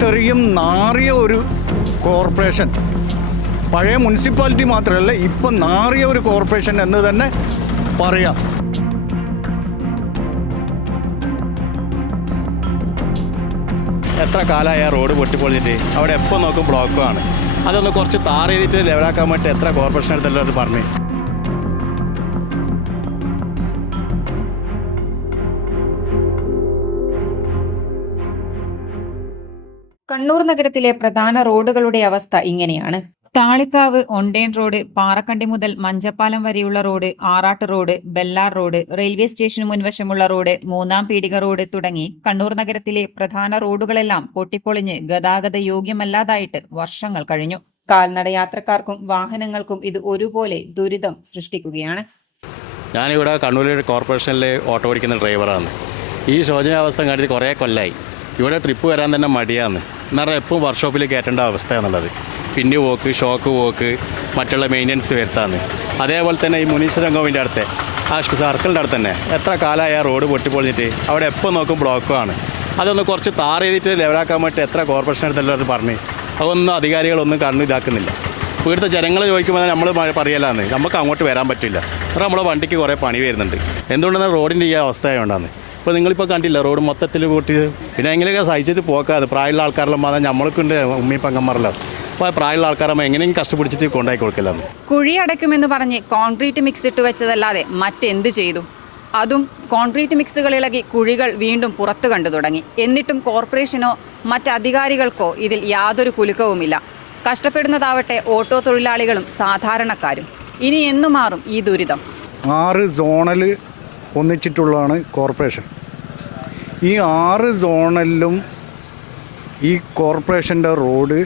ഇത്രയും നാറിയ ഒരു കോർപ്പറേഷൻ, പഴയ മുനിസിപ്പാലിറ്റി മാത്രമല്ല ഇപ്പം നാറിയ ഒരു കോർപ്പറേഷൻ എന്ന് തന്നെ പറയാം. എത്ര കാലമായ റോഡ് പൊട്ടിപ്പൊളിഞ്ഞിട്ട് അവിടെ എപ്പോൾ നോക്കും ബ്ലോക്കുമാണ്. അതൊന്ന് കുറച്ച് താർ ചെയ്തിട്ട് ലെവലാക്കാൻ വേണ്ടി എത്ര കോർപ്പറേഷൻ എടുത്തല്ലോ അത് പറഞ്ഞു. കണ്ണൂർ നഗരത്തിലെ പ്രധാന റോഡുകളുടെ അവസ്ഥ ഇങ്ങനെയാണ്. താളിക്കാവ് ഒണ്ടേൻ റോഡ്, പാറക്കണ്ടി മുതൽ മഞ്ചപ്പാലം വരെയുള്ള റോഡ്, ആറാട്ട് റോഡ്, ബെല്ലാർ റോഡ്, റെയിൽവേ സ്റ്റേഷന് മുൻവശമുള്ള റോഡ്, മൂന്നാം പീടിക റോഡ് തുടങ്ങി കണ്ണൂർ നഗരത്തിലെ പ്രധാന റോഡുകളെല്ലാം പൊട്ടിപ്പൊളിഞ്ഞ് ഗതാഗത യോഗ്യമല്ലാതായിട്ട് വർഷങ്ങൾ കഴിഞ്ഞു. കാൽനടയാത്രക്കാർക്കും വാഹനങ്ങൾക്കും ഇത് ഒരുപോലെ ദുരിതം സൃഷ്ടിക്കുകയാണ്. ഞാനിവിടെ കണ്ണൂർ കോർപ്പറേഷനിൽ ഓട്ടോ ഓടിക്കുന്ന ഡ്രൈവറാണ്. ഈ ശോചനാവസ്ഥ കണ്ടിട്ട് കുറേ കൊല്ലമായി. ഇവിടെ ട്രിപ്പ് വരാൻ തന്നെ മടിയാന്ന്. എന്നാൽ എപ്പോഴും വർക്ക്ഷോപ്പിൽ കയറ്റേണ്ട അവസ്ഥയാണുള്ളത്. പിന്നി പോക്ക്, ഷോക്ക് പോക്ക്, മറ്റുള്ള മെയിൻ്റനൻസ് വരുത്താന്ന്. അതേപോലെ തന്നെ ഈ മുനീശ്വര ഗോവിൻ്റെ അടുത്ത് ആ സർക്കിളിൻ്റെ അടുത്ത് തന്നെ എത്ര കാലമായ റോഡ് പൊട്ടിപ്പൊളിഞ്ഞിട്ട് അവിടെ എപ്പോൾ നോക്കും ബ്ലോക്കുമാണ്. അതൊന്ന് കുറച്ച് താർ ചെയ്തിട്ട് ലെവലാക്കാൻ വേണ്ടി എത്ര കോർപ്പറേഷൻ അടുത്തല്ലോ അത് പറഞ്ഞ്. അതൊന്നും അധികാരികളൊന്നും കണ്ണു ഇതാക്കുന്നില്ല. ഇവിടുത്തെ ജനങ്ങൾ ചോദിക്കുമ്പോൾ നമ്മൾ പറയലാന്ന് നമുക്ക് അങ്ങോട്ട് വരാൻ പറ്റില്ല. കാരണം നമ്മളെ വണ്ടിക്ക് കുറേ പണി വരുന്നുണ്ട്. എന്തുകൊണ്ടാണ് റോഡിൻ്റെ ഈ അവസ്ഥയായതുകൊണ്ടാണ്. ഇപ്പോൾ നിങ്ങളിപ്പോൾ കണ്ടില്ല റോഡ് മൊത്തത്തിൽ കൂട്ടിയത്. പിന്നെ എങ്ങനെയൊക്കെ സഹിച്ചിട്ട് പോക്കാതെ പ്രായമുള്ള ആൾക്കാരെല്ലാം വന്നാൽ നമ്മൾക്കുണ്ട് ഉമ്മി പങ്കന്മാരെല്ലാം. അപ്പോൾ പ്രായമുള്ള ആൾക്കാരാകുമ്പോൾ എങ്ങനെയും കഷ്ടപ്പിടിച്ചിട്ട് കൊണ്ടായി കൊടുക്കില്ലെന്ന്. കുഴി അടയ്ക്കുമെന്ന് പറഞ്ഞ് കോൺക്രീറ്റ് മിക്സ് ഇട്ട് വെച്ചതല്ലാതെ മറ്റെന്ത് ചെയ്തു? അതും കോൺക്രീറ്റ് മിക്സുകൾ ഇളകി കുഴികൾ വീണ്ടും പുറത്തു കണ്ടു തുടങ്ങി. എന്നിട്ടും കോർപ്പറേഷനോ മറ്റധികാരികൾക്കോ ഇതിൽ യാതൊരു കുലുക്കവുമില്ല. കഷ്ടപ്പെടുന്നതാവട്ടെ ഓട്ടോ തൊഴിലാളികളും സാധാരണക്കാരും. ഇനി എന്നു മാറും ഈ ദുരിതം? 6 സോണിൽ ഒന്നിച്ചിട്ടുള്ളതാണ് കോർപ്പറേഷൻ. ഈ 6 സോണിലും ഈ കോർപ്പറേഷൻ്റെ റോഡ്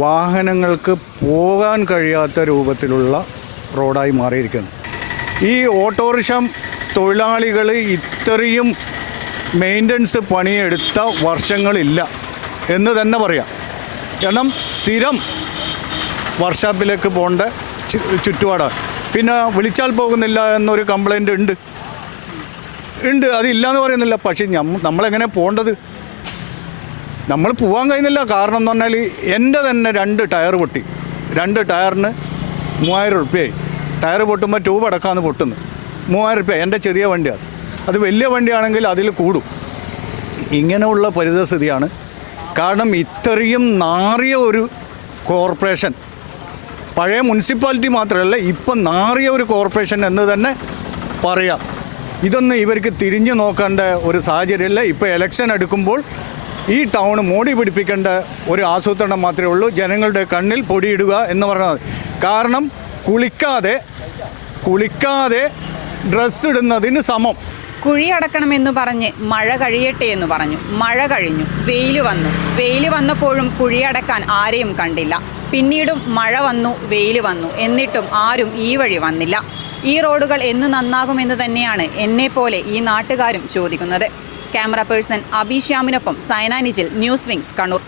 വാഹനങ്ങൾക്ക് പോകാൻ കഴിയാത്ത രൂപത്തിലുള്ള റോഡായി മാറിയിരിക്കുന്നു. ഈ ഓട്ടോറിക്ഷ തൊഴിലാളികൾ ഇത്രയും മെയിൻ്റനൻസ് പണിയെടുത്ത വർഷങ്ങളില്ല എന്ന് തന്നെ പറയാം. കാരണം സ്ഥിരം വർക്ക്ഷോപ്പിലേക്ക് പോകേണ്ട ചുറ്റുപാടാണ്. പിന്നെ വിളിച്ചാൽ പോകുന്നില്ല എന്നൊരു കംപ്ലൈൻറ്റ് ഉണ്ട്, അതില്ലാന്ന് പറയുന്നില്ല. പക്ഷേ നമ്മളെങ്ങനെ പോകേണ്ടത്? നമ്മൾ പോകാൻ കഴിയുന്നില്ല. കാരണം എന്ന് പറഞ്ഞാൽ എൻ്റെ തന്നെ 2 ടയർ പൊട്ടി. 2 ടയറിന് 3000 റുപ്യയായി. Tyre പൊട്ടുമ്പോൾ tube അടക്കാമെന്ന് പൊട്ടുന്നു. 3000 റുപ്യ. എൻ്റെ ചെറിയ വണ്ടിയാണ്. അത് വലിയ വണ്ടിയാണെങ്കിൽ അതിൽ കൂടും. ഇങ്ങനെയുള്ള പരിതസ്ഥിതിയാണ്. കാരണം ഇത്രയും നാറിയ ഒരു കോർപ്പറേഷൻ, പഴയ മുനിസിപ്പാലിറ്റി മാത്രമല്ല ഇപ്പം നാറിയ ഒരു കോർപ്പറേഷൻ എന്ന് തന്നെ പറയാം. ഇതൊന്നും ഇവർക്ക് തിരിഞ്ഞു നോക്കേണ്ട ഒരു സാഹചര്യമല്ല. ഇപ്പോൾ ഇലക്ഷൻ എടുക്കുമ്പോൾ ഈ ടൗൺ മോടി പിടിപ്പിക്കേണ്ട ഒരു ആസൂത്രണം മാത്രമേ ഉള്ളൂ. ജനങ്ങളുടെ കണ്ണിൽ പൊടിയിടുക എന്ന് പറഞ്ഞാൽ. കാരണം കുളിക്കാതെ ഡ്രസ്സ് ഇടുന്നതിന് സമം. കുഴി അടക്കണമെന്ന് പറഞ്ഞ് മഴ കഴിയട്ടെ എന്ന് പറഞ്ഞു. മഴ കഴിഞ്ഞു, വെയിൽ വന്നപ്പോഴും കുഴിയടക്കാൻ ആരെയും കണ്ടില്ല. പിന്നീടും മഴ വന്നു, വെയിൽ വന്നു, എന്നിട്ടും ആരും ഈ വഴി വന്നില്ല. ഈ റോഡുകൾ എന്ന് നന്നാകുമെന്ന് തന്നെയാണ് എന്നെപ്പോലെ ഈ നാട്ടുകാരും ചോദിക്കുന്നത്. ക്യാമറ പേഴ്സൺ അഭിശ്യാമിനൊപ്പം സൈന നിജിൽ, ന്യൂസ് വിങ്സ്, കണ്ണൂർ.